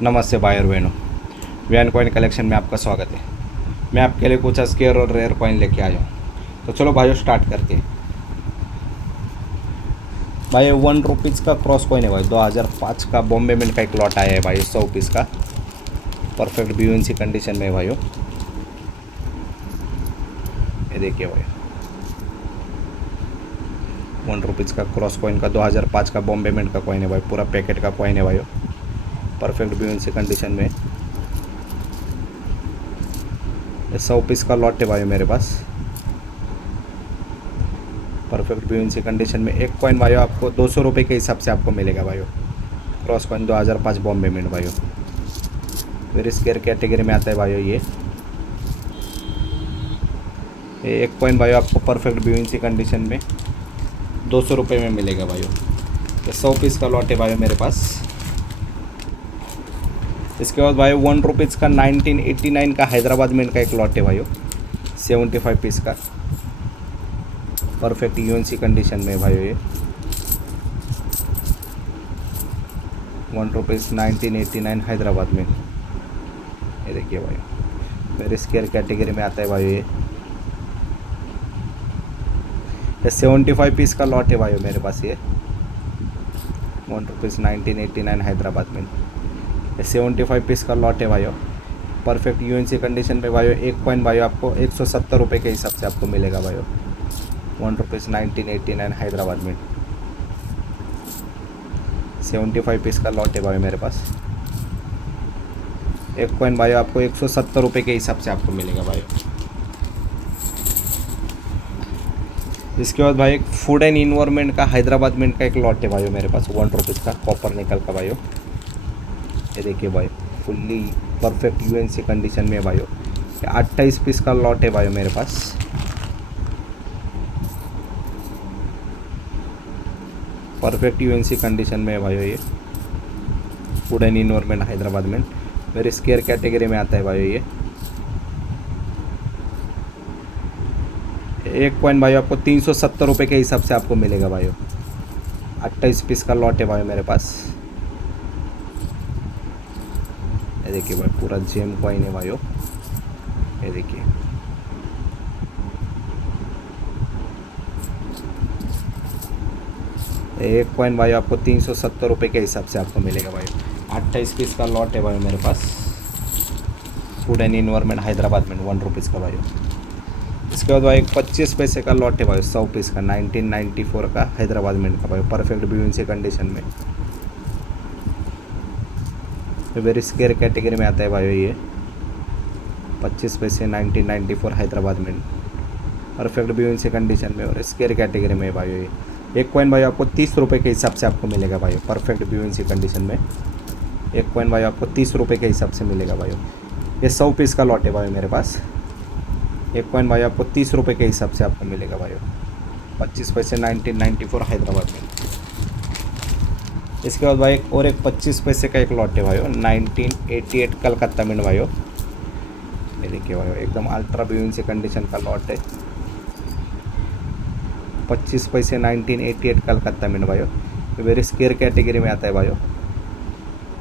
नमस्ते भाई और बहनों, वैन कॉइन कलेक्शन में आपका स्वागत है। मैं आपके लिए कुछ स्केयर और रेयर कॉइन लेके आया हूँ। तो चलो भाइयों स्टार्ट करते हैं। भाई 1 रुपीज़ का क्रॉस कॉइन है भाई, 2005 का बॉम्बे मिंट का एक लॉट आया है भाई, 100 पीस का। परफेक्ट BUNC कंडीशन में है भाइयों। ये देखिए भाई, 1 रुपीज़ का क्रॉस कॉइन का 2005 का बॉम्बे मिंट का कॉइन है भाई, पूरा पैकेट का कॉइन है भाइयों, परफेक्ट BUNC कंडीशन में। 100 पीस का लॉट है भाई मेरे पास, परफेक्ट BUNC कंडीशन में। एक कॉइन भाइयों आपको 200 रुपये के हिसाब से आपको मिलेगा भाइयों। क्रॉस कॉइन 2005 बॉम्बे मिंट भाइयों, वेरी स्केयर कैटेगरी में आता है भाइयों। ये एक कॉइन भाइयों आपको परफेक्ट BUNC कंडीशन में 200 रुपये में मिलेगा भाइयों। ये 100 पीस का लॉट है भाइयों मेरे पास। इसके बाद भाई 1 रुपीज़ का 1989 का हैदराबाद मिंट का एक लॉट है भाइयों, 75 पीस का, परफेक्ट UNC कंडीशन में भाइयों। ये 1 रुपीज़ 1989 हैदराबाद में। ये देखिए भाई, मेरे स्केयर कैटेगरी में आता है भाइयों। ये 75 पीस का लॉट है भाइयों मेरे पास। ये 1 रुपीज़ 1989 हैदराबाद में। ये 75 पीस का लॉट है भाइयों, परफेक्ट UNC कंडीशन में भाइयों। एक कॉइन भाइयों आपको 170 रुपये के हिसाब से आपको मिलेगा भाइयों, 1 रुपीज़ 1989 हैदराबाद में। 75 पीस का लॉट है भाई मेरे पास। एक कॉइन भाई आपको 170 रुपये के हिसाब से आपको मिलेगा भाई। इसके बाद भाई एक फूड एंड इन्वायरमेंट का हैदराबाद मिंट का एक लॉट है भाई मेरे पास, 1 रुपीज़ का कॉपर निकल का भाई। ये देखिए भाई, फुल्ली परफेक्ट UNC कंडीशन में है भाई। 28 पीस का लॉट है भाई मेरे पास। परफेक्ट UNC कंडीशन में है भाई। ये फूड एंड इन्वायरमेंट हैदराबाद में मेरे स्केयर कैटेगरी में आता है भाई। ये एक कॉइन भाई आपको 370 रुपये के हिसाब से आपको मिलेगा भाई। 28 पीस का लॉट है भाई मेरे पास। ये देखिए भाई, पूरा जेम कॉइन है भाई। ये देखिए, एक कॉइन भाई आपको 370 रुपये के हिसाब से आपको मिलेगा भाई। 28 पीस का लॉट है भाई मेरे पास, फूड एंड इन्वायरमेंट हैदराबाद में, 1 रुपीज़ का भाई। इसके बाद भाई एक 25 पैसे का लॉट है भाई, 100 पीस का 1994 का हैदराबाद मिंट का भाई, परफेक्ट BUNC कंडीशन में। वेरी स्केयर कैटेगरी में आता है भाई। ये 25 पैसे 1994 Hyderabad mint, perfect BUNC condition में और स्केयर कैटेगरी में भाई। ये एक कॉइन भाई आपको 30 रुपये के हिसाब से आपको मिलेगा भाई, परफेक्ट BUNC कंडीशन में। एक कॉइन भाई आपको 30 रुपये के हिसाब से मिलेगा भाई। ये 100 पीस का लॉट है भाई मेरे पास। एक कॉइन भाई आपको 30 रुपये के हिसाब से आपको मिलेगा भाई, 25 पैसे 1994 हैदराबाद में। इसके बाद भाई और एक 25 पैसे का एक लॉट है भाई, 1988 कलकत्ता मिंट भाई। ये देखिए भाई, एकदम अल्ट्रा BUNC कंडीशन का लॉट है, 25 पैसे 1988 कलकत्ता मिंट भाई। वेरी स्केयर कैटेगरी में आता है भाई।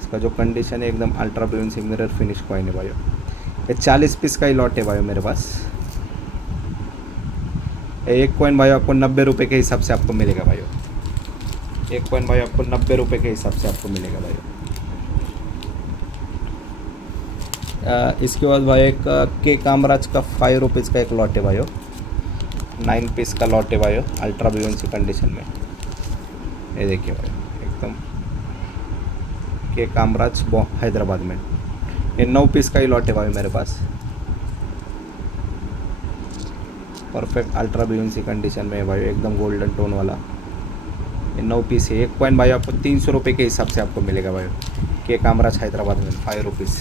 इसका जो कंडीशन है एकदम ultra BUNC mirror finish coin है भाई। ये 40 पीस का ही लॉट है भाई मेरे पास। एक कॉइन भाई आपको 90 रुपये के हिसाब से आपको मिलेगा भाई। एक कॉइन भाई आपको 90 रुपये के हिसाब से आपको मिलेगा भाई। इसके बाद भाई एक के कामराज का 5 रुपीज़ का एक लॉट है भाई, 9 पीस का लॉट है भाई, अल्ट्रा BUNC कंडीशन में। ये देखिए भाई, एकदम के कामराज हैदराबाद में। ये 9 पीस का ही लॉट है भाई मेरे पास, परफेक्ट अल्ट्रा BUNC कंडीशन में है भाई, एकदम गोल्डन टोन वाला। ये 9 पीस है। एक कॉइन भाई आपको 300 रुपये के हिसाब से आपको मिलेगा भाई, के कामराज हैदराबाद में, 5 रुपीज़।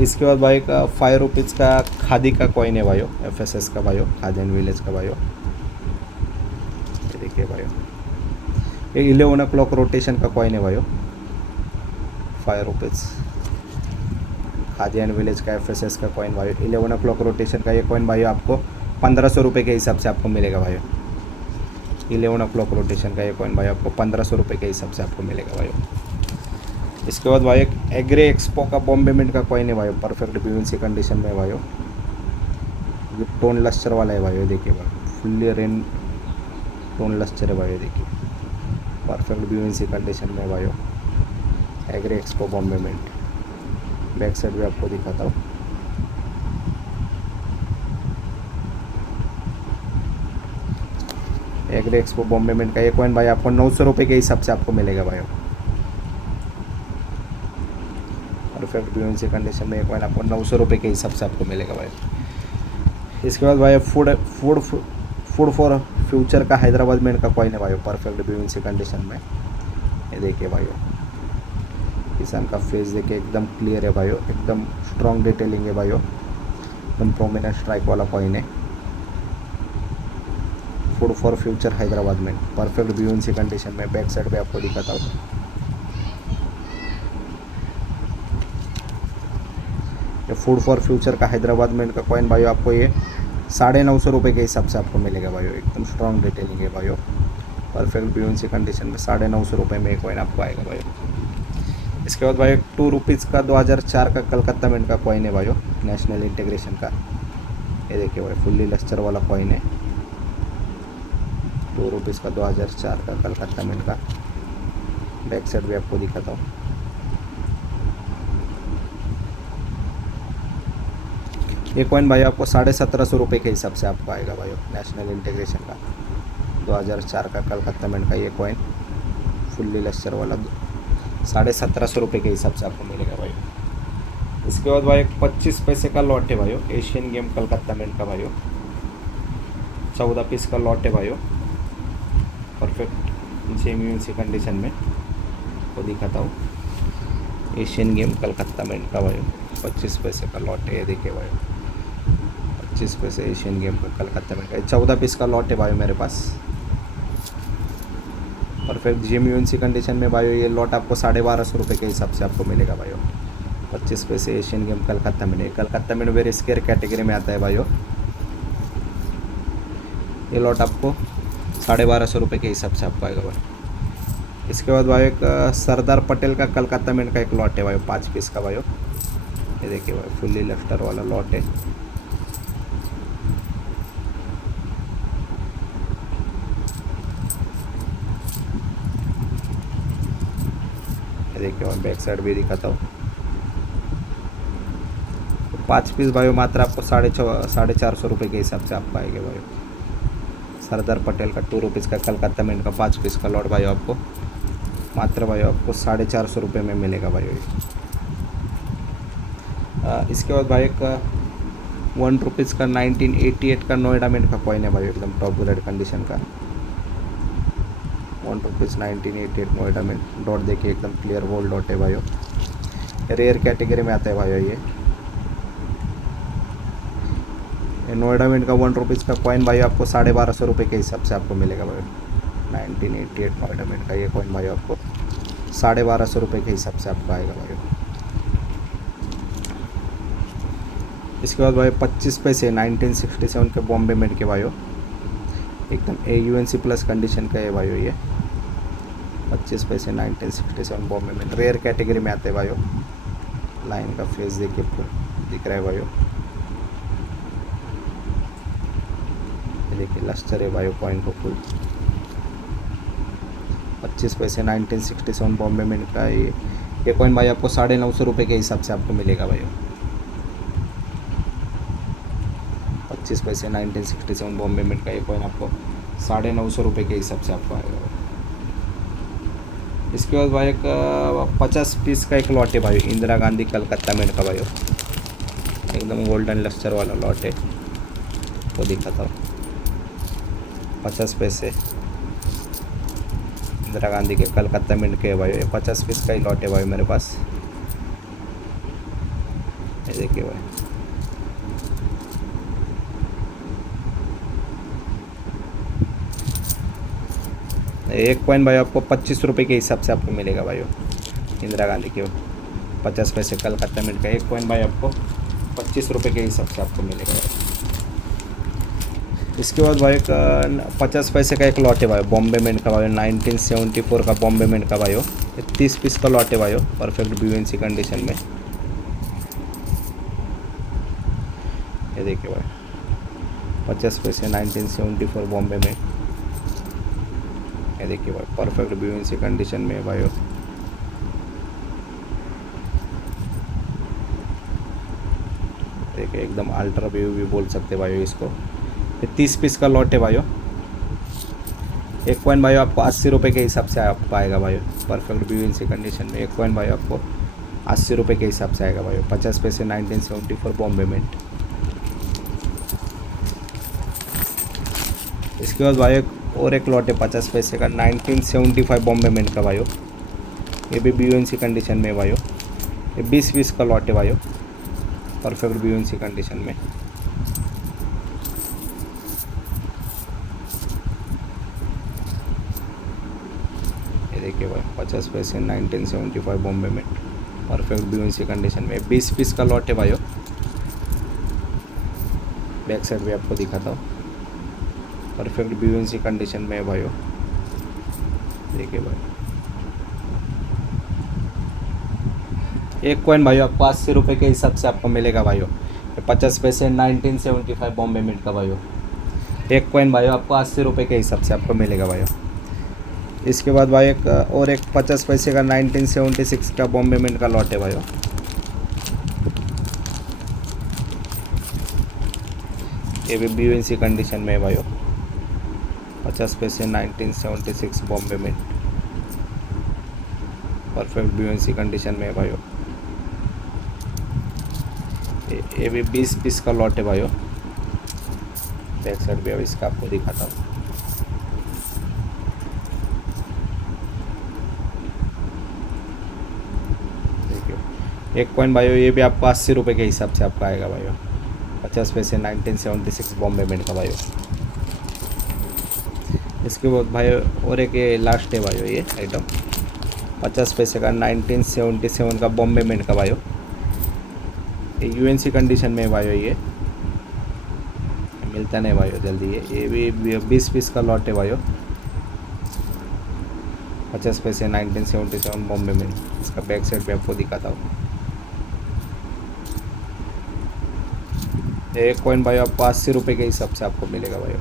इसके बाद भाई का 5 रुपीज़ का खादी का कॉइन है भाई, FSS का भाई, खादी एंड विलेज का भाई। ये देखिए भाई, ये 11 o'clock रोटेशन का कॉइन है भाई, 5 रुपीज़। खादी एंड विलेज का FSS का कॉइन भाई, 11 o'clock रोटेशन का ये कॉइन भाई आपको 1500 रुपये के हिसाब से आपको मिलेगा भाई। 11 o'clock रोटेशन का ये कॉइन भाई आपको 1500 रुपये के हिसाब से आपको मिलेगा भाई। इसके बाद भाई एक एग्रे एक्सपो का बॉम्बे मिंट का कॉइन है भाई, परफेक्ट बीएनसी कंडीशन में भाई। ये टोन लस्टर वाला है भाई, देखिए भाई फुल्ली रेन टोन लस्टर है भाई, देखिए परफेक्ट बीएनसी कंडीशन में भाई। Agri expo Bombay mint, back side भी आपको दिखाता हूँ। एग्रे एक्सपो बॉम्बे मिंट का ये कॉइन भाई आपको 900 रुपये के हिसाब से आपको मिलेगा भाई। परफेक्ट बीएनसी कंडीशन में ये कॉइन आपको 900 रुपये के हिसाब से आपको मिलेगा भाई। इसके बाद भाई फूड फॉर फ्यूचर का हैदराबाद मिंट का कॉइन है भाई, परफेक्ट बीएनसी कंडीशन में। ये देखिए भाई, किसान का फेस देखिए एकदम क्लियर है भाई, एकदम स्ट्रॉन्ग डिटेलिंग है भाई, एकदम प्रोमिनेंट स्ट्राइक वाला कॉइन है। फूड फॉर फ्यूचर हैदराबाद में परफेक्ट बीएनसी कंडीशन में, बैक साइड पे आपको दिखाता हूँ। ये फूड फॉर फ्यूचर का हैदराबाद में का कॉइन भाई आपको ये 950 रुपये के हिसाब से आपको मिलेगा भाई, एकदम स्ट्रॉन्ग डिटेलिंग है भाई, परफेक्ट बीएनसी कंडीशन में 950 रुपये में एक कॉइन आपको आएगा भाई। इसके बाद भाई 2 रुपीज़ का 2004 का कलकत्ता मिंट का कॉइन है भाई, नेशनल इंटीग्रेशन का। ये देखिए भाई फुल्ली लस्टर वाला कॉइन है, 2 रुपीज़ का 2004 का कलकत्ता मिंट का। बैक साइड भी आपको दिखाता हूँ। ये कॉइन भाई आपको 1750 रुपये के हिसाब से आपको आएगा भाई, नेशनल इंटीग्रेशन का 2004 का कलकत्ता मिंट का ये कॉइन फुल्ली लस्टर वाला 1750 रुपये के हिसाब से आपको मिलेगा भाई। इसके बाद भाई 25 पैसे का लॉट है भाई, एशियन गेम कलकत्ता मिंट का भाई, 14 पीस का लॉट है भाई, परफेक्ट जेम्यूसी कंडीशन में वो दिखाता हूँ। एशियन गेम कलकत्ता मिंट का भाई 25 पैसे का लॉट है, ये देखिए भाई 25 पैसे एशियन गेम का कलकत्ता मिंट का 14 पीस का लॉट है भाई मेरे पास, परफेक्ट जेम्यूसी कंडीशन में भाई। ये लॉट आपको 1250 रुपये के हिसाब से आपको मिलेगा भाई, 25 पैसे Asian game Calcutta mint. Calcutta mint very scare category में आता है भाई। ये लॉट आपको 1250 रुपये के हिसाब से आपको आएगा भाई। इसके बाद भाई एक सरदार पटेल का कलकत्ता मिंट का एक लॉट है भाई, 5 पीस का भाई। ये देखिए भाई फुल्ली लेफ्टर वाला लॉट है। ये देखिए भाई बैक साइड भी दिखाता हूँ। 5 पीस भाई मात्र आपको 450 रुपये के हिसाब से आपको आएगा भाई। सरदार पटेल का 2 रुपीज़ का कलकत्ता मिंट का 5 पीस का लॉट भाई आपको मात्र भाई आपको 450 रुपये में मिलेगा भाई। इसके बाद भाई एक 1 रुपीज़ का 1988 का नोएडा मिंट का कॉइन है भाई, एकदम टॉप ग्रेड कंडीशन का 1 रुपीज़ 1988 नोएडा मिंट। डॉट देखिए एकदम क्लियर गोल्ड डॉट है भाई, रेयर कैटेगरी में आता है भाई। ये नोएडा मिंट का 1 रुपीज़ का कॉइन भाई आपको 1250 रुपये के हिसाब से आपको मिलेगा भाई। 1988 नोएडा मिंट का ये कॉइन भाई आपको 1250 रुपये के हिसाब से आपको आएगा भाई। इसके बाद भाई 25 पैसे 1967 के बॉम्बे मिंट के भाई, एकदम AUNC प्लस कंडीशन का है भाई। ये 25 पैसे 1967 बॉम्बे मिंट, रेयर कैटेगरी में आते हैं भाई। लाइन का फेस देखिए दिख रहा है भाई, देखिए लस्टर है भाई कॉइन को फुल। 25 पैसे 1967 बॉम्बे मिंट का ये कॉइन भाई आपको 950 रुपये के हिसाब से आपको मिलेगा भाई। 25 पैसे 1967 बॉम्बे मिंट का ये कॉइन आपको 950 रुपये के हिसाब से आपको आएगा भाई। इसके बाद भाई एक 50 पीस का एक लॉट है भाई, इंदिरा गांधी कलकत्ता मिंट का भाई, एकदम गोल्डन लस्टर वाला लॉट है, वो दिखाता हूँ। 50 पैसे इंदिरा गांधी के कलकत्ता मिंट के भाई, 50 पीस का ही लॉट है भाई मेरे पास। ये देखिए भाई एक कॉइन भाई आपको 25 रुपये के हिसाब से आपको मिलेगा भाई, इंदिरा गांधी के 50 पैसे कलकत्ता मिंट का एक कॉइन भाई आपको 25 रुपये के हिसाब से आपको मिलेगा भाई। इसके बाद भाई 50 पैसे का एक लॉट है भाई, बॉम्बे मिंट का भाई, 1974 का बॉम्बे मिंट का भाई, 30 पीस का लॉट है भाई, परफेक्ट BUNC कंडीशन में। ये देखिए भाई 50 पैसे 1974 बॉम्बे में। ये देखिए भाई परफेक्ट BUNC कंडीशन में भाई। देखिए एकदम अल्ट्रा व्यू भी बोल सकते भाई इसको। ये 30 पीस का लॉट है भाई। एक कॉइन भाई आपको 80 रुपये के हिसाब से आप पाएगा भाई, परफेक्ट BUNC कंडीशन में। एक कॉइन भाई आपको 80 रुपये के हिसाब से आएगा भाई, 50 पैसे 1974 बॉम्बे मिंट। इसके बाद भाई और एक लॉट है 50 पैसे का 1975 बॉम्बे मिंट का भाई, ये भी BUNC कंडीशन में भाई। ये 20 पीस का लॉट है भाई, परफेक्ट BUNC कंडीशन में। ये देखिए भाई 50 पैसे 1975 Bombay mint, perfect BUNC condition में। 20 पीस का लॉट है भाई। बैक साइड भी आपको दिखाता हूँ, परफेक्ट BUNC कंडीशन में है भाई। देखिए भाई एक कॉइन भाई आपको 80 रुपये के हिसाब से आपको मिलेगा भाई। 50 पैसे 1975 बॉम्बे मिंट का भाई। एक कॉइन भाई आपको 80 रुपये के हिसाब से आपको मिलेगा भाई। इसके बाद भाई एक और एक 50 पैसे का 1976 का बॉम्बे मिंट का लॉट है भाई। ये भी BUNC कंडीशन में है भाई। 50 पैसे 1976 Bombay mint, perfect BUNC condition में है भाई। ये भी 20 पीस का लॉट है भाई। बैक साइड भी अब इसका आपको दिखाता हूँ। देखिए एक कॉइन भाई ये भी आपको 80 रुपये के हिसाब से आपका आएगा भाई। 50 पैसे 1976 बॉम्बे मिंट का भाई। इसके बाद भाई और एक ये लास्ट है भाई, ये आइटम 50 पैसे का 1977 का बॉम्बे मिंट का भाई। ये UNC कंडीशन में भाई, ये मिलता नहीं भाई जल्दी। ये भी 20 पीस का लॉट है भाई। 50 पैसे 1977 बॉम्बे मिंट। इसका बैक साइड पे आपको दिखाता हूँ। एक कॉइन भाई आपको 80 रुपये के हिसाब से आपको मिलेगा भाई।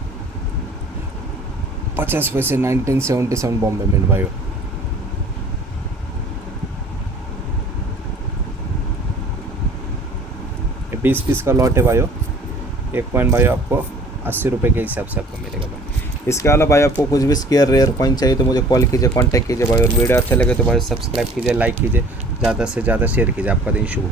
50 पैसे 1977 बॉम्बे मिंट भाई। 20 पीस का लॉट है भाई। एक कॉइन भाई आपको 80 रुपये के हिसाब से आपको मिलेगा भाई। इसके अलावा भाई आपको कुछ भी स्केयर रेयर कॉइन चाहिए तो मुझे कॉल कीजिए, कांटेक्ट कीजिए भाई। और वीडियो अच्छा लगे तो भाई सब्सक्राइब कीजिए, लाइक कीजिए, ज़्यादा से ज़्यादा शेयर कीजिए। आपका दिन शुभ हो।